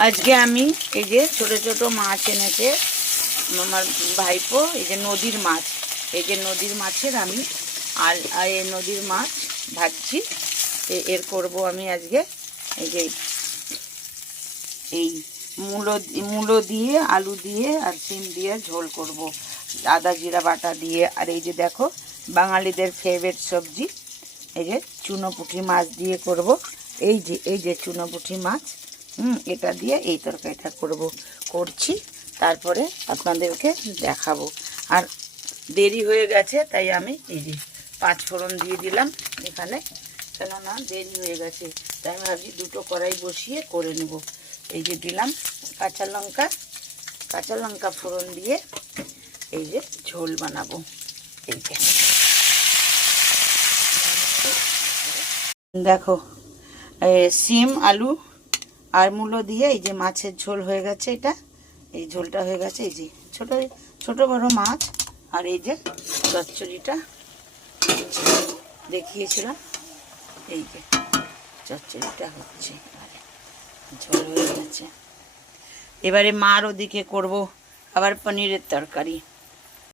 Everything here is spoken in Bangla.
আজকে আমি এই যে ছোট ছোট মাছ এনেছে আমার ভাইপো, এই যে নদীর মাছ, এই যে নদীর মাছের আমি আর এই নদীর মাছ ভাজছি। এর করব আমি আজকে এই যে এই মূলো দিয়ে আলু দিয়ে আর সিম দিয়ে ঝোল করব, আদা জিরা বাটা দিয়ে। আর এই যে দেখো বাঙালিদের ফেভারিট সবজি, এই যে চুনো পুঁটি মাছ দিয়ে করব। এই যে চুনো পুঁটি মাছ, এটা দিয়ে এই তরকারিটা করছি, তারপরে আপনাদেরকে দেখাবো। আর দেরি হয়ে গেছে তাই আমি এই যে 5 ফোড়ন দিয়ে দিলাম এখানে, কেননা দেরি হয়ে গেছে তাই আমি ভাবছি দুটো কড়াই বসিয়ে করে নেব। এই যে দিলাম কাঁচা লঙ্কা ফোড়ন দিয়ে এই যে ঝোল বানাবো। এই যে দেখো সিম আলু আর মূলো দিয়ে এই যে মাছের ঝোল হয়ে গেছে, এটা এই ঝোলটা হয়ে গেছে। এই যে ছোট বড় মাছ আর এই যে চচ্চড়িটা দেখিয়েছিলাম, এই যে চচ্চড়িটা হচ্ছে আর ঝোল হয়ে গেছে। এবারে মার ওদিকে করব আবার পনিরের তরকারি।